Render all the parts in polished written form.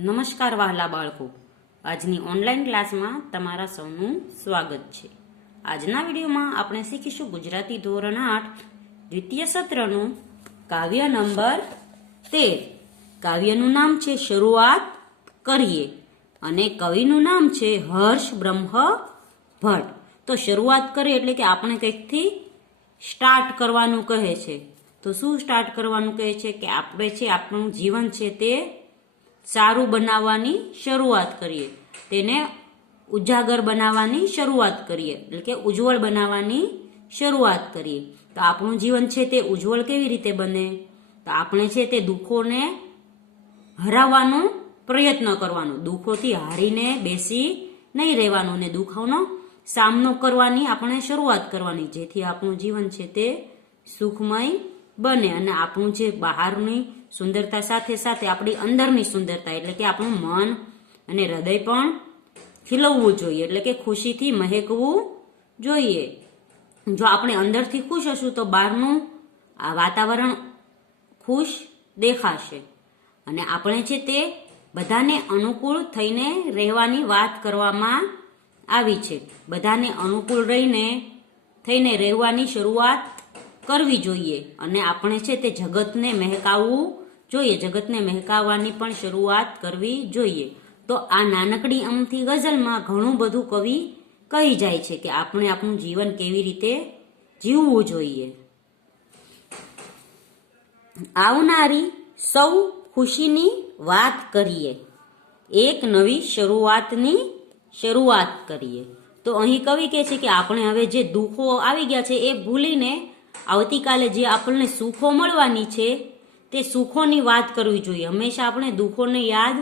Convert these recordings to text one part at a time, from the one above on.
નમસ્કાર વહાલા બાળકો, આજની ઓનલાઈન ક્લાસમાં તમારા સૌનું સ્વાગત છે। આજના વિડીયોમાં આપણે શીખીશું ગુજરાતી ધોરણ 8 દ્વિતીય સત્રનું કાવ્ય નંબર 13। કાવ્યનું નામ છે શરૂઆત કરીએ અને કવિનું નામ છે હર્ષ બ્રહ્મ ભટ્ટ। તો શરૂઆત કરીએ એટલે કે આપણે કંઈકથી સ્ટાર્ટ કરવાનું કહે છે। તો શું સ્ટાર્ટ કરવાનું કહે છે કે આપણે છે આપણું જીવન છે તે સારું બનાવવાની શરૂઆત કરીએ, તેને ઉજાગર બનાવવાની શરૂઆત કરીએ, એટલે કે ઉજ્જવળ બનાવવાની શરૂઆત કરીએ। તો આપણું જીવન છે તે ઉજ્જવળ કેવી રીતે બને? તો આપણે છે તે દુઃખોને હરાવવાનો પ્રયત્ન કરવાનો, દુઃખોથી હારીને બેસી નહીં રહેવાનું ને દુઃખોનો સામનો કરવાની આપણે શરૂઆત કરવાની, જેથી આપણું જીવન છે તે સુખમય બને અને આપણું જે બહારની સુંદરતા સાથે સાથે આપણી અંદરની સુંદરતા એટલે કે આપણું મન અને હૃદય પણ ખીલવવું જોઈએ, એટલે કે ખુશીથી મહેકવું જોઈએ। જો આપણે અંદરથી ખુશ હશું તો બહારનું આ વાતાવરણ ખુશ દેખાશે અને આપણે છે તે બધાને અનુકૂળ થઈને રહેવાની વાત કરવામાં આવી છે। બધાને અનુકૂળ થઈને રહેવાની શરૂઆત કરવી જોઈએ અને આપણે છે તે જગતને મહેકાવવું જોઈએ, જગતને મહેકાવવાની પણ શરૂઆત કરવી જોઈએ। તો આ નાનકડી અમથી ગઝલમાં ઘણું બધું કવિ કહી જાય છે કે આપણે આપણું જીવન કેવી રીતે જીવવું જોઈએ। આવનારી સૌ ખુશીની વાત કરીએ, એક નવી શરૂઆતની શરૂઆત કરીએ। તો અહીં કવિ કહે છે કે આપણે હવે જે દુઃખો આવી ગયા છે એ ભૂલીને આવતીકાલે જે આપણને સુખો મળવાની છે તે સુખોની વાત કરવી જોઈએ। હંમેશા આપણે દુઃખોને યાદ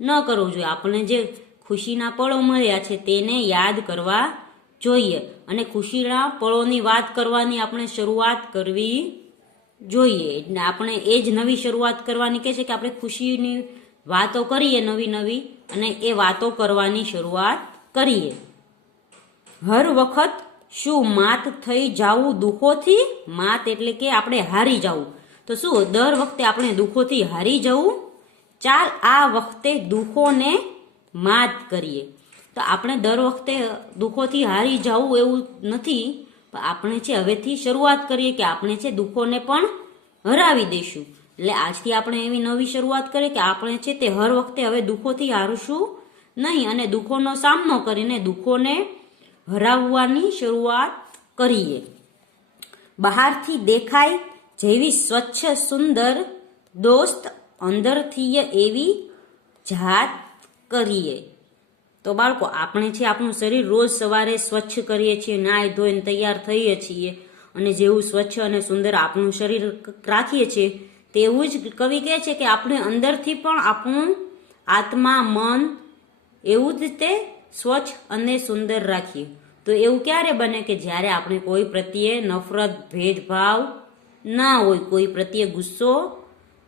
ન કરવું જોઈએ, આપણને જે ખુશીના પળો મળ્યા છે તેને યાદ કરવા જોઈએ અને ખુશીના પળોની વાત કરવાની આપણે શરૂઆત કરવી જોઈએ। એટલે આપણે એ જ નવી શરૂઆત કરવાની કહે છે કે આપણે ખુશીની વાતો કરીએ નવી નવી અને એ વાતો કરવાની શરૂઆત કરીએ। હર વખત શું માત થઈ જાવું દુઃખોથી? માત એટલે કે આપણે હારી જવું। તો શું દર વખતે આપણે દુઃખોથી હારી જવું? ચાલ આ વખતે દુઃખોને માત કરીએ। તો આપણે દર વખતે દુઃખોથી હારી જવું એવું નથી, પણ આપણે છે હવેથી શરૂઆત કરીએ કે આપણે છે દુઃખોને પણ હરાવી દઈશું। એટલે આજથી આપણે એવી નવી શરૂઆત કરીએ કે આપણે છે તે હર વખતે હવે દુઃખોથી હારશું નહીં અને દુઃખોનો સામનો કરીને દુઃખોને હરાવવાની શરૂઆત કરીએ। બહારથી દેખાય જેવી સ્વચ્છ સુંદર દોસ્ત અંદરથી એવી જાત કરીએ। તો બાળકો આપણે છે આપણું શરીર રોજ સવારે સ્વચ્છ કરીએ છીએ, નાહી ધોઈને તૈયાર થઈએ છીએ અને જેવું સ્વચ્છ અને સુંદર આપણું શરીર રાખીએ છીએ તેવું જ કવિ કહે છે કે આપણે અંદરથી પણ આપણું આત્મા મન એવું જ તે સ્વચ્છ અને સુંદર રાખીએ। તો એવું ક્યારે બને કે જ્યારે આપણે કોઈ પ્રત્યે નફરત ભેદભાવ ના હોય, કોઈ પ્રત્યે ગુસ્સો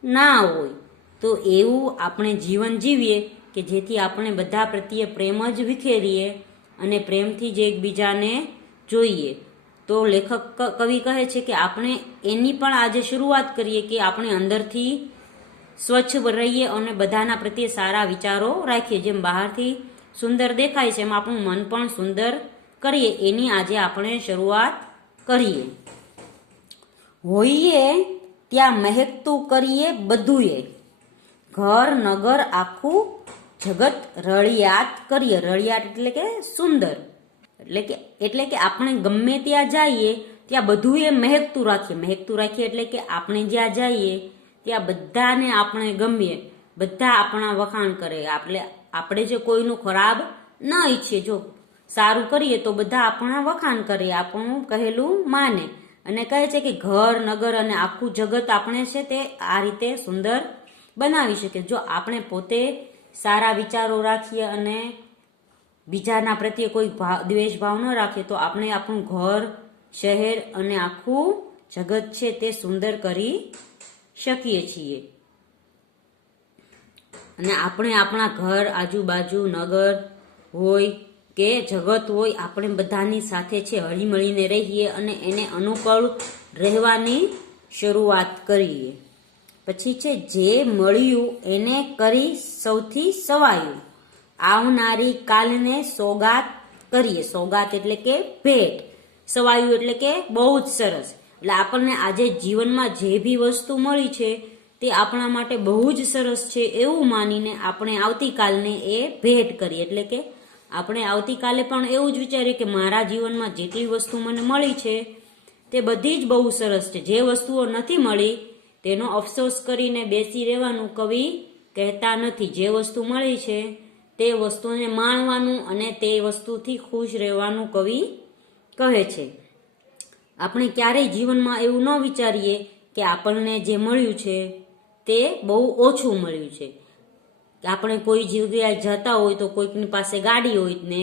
ના હોય, તો એવું આપણે જીવન જીવીએ કે જેથી આપણે બધા પ્રત્યે પ્રેમ જ વિખેરીએ અને પ્રેમથી જ એકબીજાને જોઈએ। તો લેખક કવિ કહે છે કે આપણે એની પણ આજે શરૂઆત કરીએ કે આપણે અંદરથી સ્વચ્છ રહીએ અને બધાના પ્રત્યે સારા વિચારો રાખીએ। જેમ બહારથી સુંદર દેખાય છે એમ આપણું મન પણ સુંદર કરીએ, એની આજે આપણે શરૂઆત કરીએ। હોઈએ ત્યાં મહેકતું કરીએ બધુંએ, ઘર નગર આખું જગત રળિયાત કરીએ। રળિયાત એટલે કે સુંદર, એટલે કે આપણે ગમે ત્યાં જઈએ ત્યાં બધું એ મહેકતું રાખીએ। મહેકતું રાખીએ એટલે કે આપણે જ્યાં જઈએ ત્યાં બધાને આપણે ગમીએ, બધા આપણા વખાણ કરે। આપણે જે કોઈનું ખરાબ ન ઈચ્છીએ, જો સારું કરીએ તો બધા આપણા વખાણ કરે, આપણું કહેલું માને અને કહે છે કે ઘર નગર અને આખું જગત આપણે છે તે આ રીતે સુંદર બનાવી શકીએ। જો આપણે પોતે સારા વિચારો રાખીએ અને બીજાના પ્રત્યે કોઈ દ્વેષ ભાવ ન રાખીએ તો આપણે આપણું ઘર શહેર અને આખું જગત છે તે સુંદર કરી શકીએ છીએ। અને આપણે આપણા ઘર આજુબાજુ નગર હોય કે જગત હોય, આપણે બધાની સાથે છે હળીમળીને રહીએ અને એને અનુકૂળ રહેવાની શરૂઆત કરીએ। પછી છે જે મળ્યું એને કરી સૌથી સવાયું, આવનારી કાલને સોગાત કરીએ. સોગાત એટલે કે ભેટ, સવાયું એટલે કે બહુ જ સરસ. એટલે આપણને આજે જીવનમાં જે બી વસ્તુ મળી છે તે આપણા માટે બહુ જ સરસ છે એવું માનીને આપણે આવતીકાલને એ ભેટ કરીએ. એટલે કે આપણે આવતીકાલે પણ એવું જ વિચારીએ કે મારા જીવનમાં જેટલી વસ્તુ મને મળી છે તે બધી જ બહુ સરસ છે. જે વસ્તુઓ નથી મળી તેનો અફસોસ કરીને બેસી રહેવાનું કવિ કહેતા નથી. જે વસ્તુ મળી છે તે વસ્તુને માણવાનું અને તે વસ્તુથી ખુશ રહેવાનું કવિ કહે છે. આપણે ક્યારેય જીવનમાં એવું ન વિચારીએ કે આપણને જે મળ્યું છે તે બહુ ઓછું મળ્યું છે. આપણે કોઈ જગ્યાએ જતા હોય તો કોઈકની પાસે ગાડી હોય ને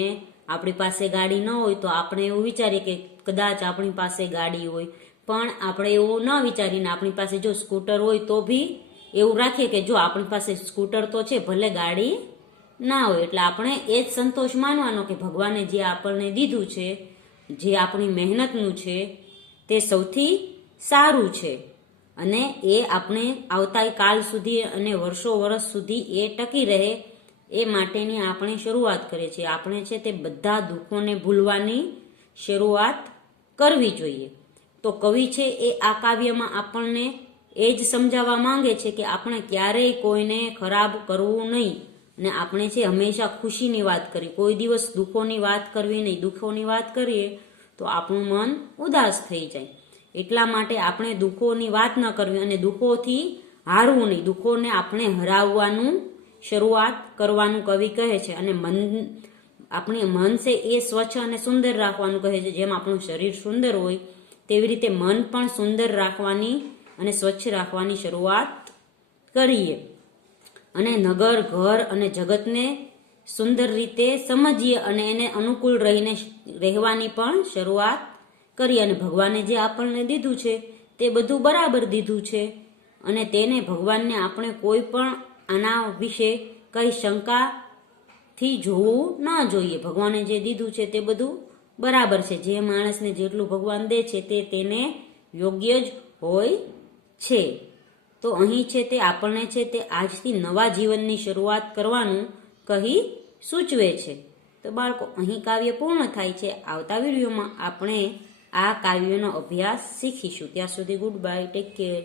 આપણી પાસે ગાડી ન હોય તો આપણે એવું વિચારીએ કે કદાચ આપણી પાસે ગાડી હોય, પણ આપણે એવું ન વિચારીને આપણી પાસે જો સ્કૂટર હોય તો બી એવું રાખીએ કે જો આપણી પાસે સ્કૂટર તો છે, ભલે ગાડી ના હોય. એટલે આપણે એ જ સંતોષ માનવાનો કે ભગવાને જે આપણને દીધું છે, જે આપણી મહેનતનું છે તે સૌથી સારું છે અને એ આપણે આવતા કાલ સુધી અને વર્ષો વર્ષ સુધી એ ટકી રહે એ માટેની આપણે શરૂઆત કરીએ છીએ. આપણે છે તે બધા દુઃખોને ભૂલવાની શરૂઆત કરવી જોઈએ. તો કવિ છે એ આ કાવ્યમાં આપણને એ જ સમજાવવા માંગે છે કે આપણે ક્યારેય કોઈને ખરાબ કરવું નહીં અને આપણે છે હંમેશા ખુશીની વાત કરવી, કોઈ દિવસ દુઃખોની વાત કરવી નહીં. દુઃખોની વાત કરીએ તો આપણું મન ઉદાસ થઈ જાય. એટલા માટે આપણે દુઃખોની વાત ન કરવી અને દુઃખોથી હારવું નહીં. દુઃખોને આપણે હરાવવાનું શરૂઆત કરવાનું કવિ કહે છે. અને આપણી મન છે એ સ્વચ્છ અને સુંદર રાખવાનું કહે છે. જેમ આપણું શરીર સુંદર હોય તેવી રીતે મન પણ સુંદર રાખવાની અને સ્વચ્છ રાખવાની શરૂઆત કરીએ અને નગર, ઘર અને જગતને સુંદર રીતે સમજીએ અને એને અનુકૂળ રહીને રહેવાની પણ શરૂઆત કરીએ. અને ભગવાને જે આપણને દીધું છે તે બધું બરાબર દીધું છે અને તેને ભગવાનને આપણે કોઈ પણ આના વિશે કઈ શંકાથી જોવું ન જોઈએ. ભગવાને જે દીધું છે તે બધું બરાબર છે. જે માણસને જેટલું ભગવાન દે છે તે તેને યોગ્ય જ હોય છે. તો અહીં છે તે આપણને છે તે આજથી નવા જીવનની શરૂઆત કરવાનું કહી સૂચવે છે. તો બાળકો, અહીં કાવ્ય પૂર્ણ થાય છે. આવતા વિડીયોમાં આપણે આ કાવ્યનો અભ્યાસ શીખીશું. ત્યાં સુધી ગુડ બાય, ટેક કેર.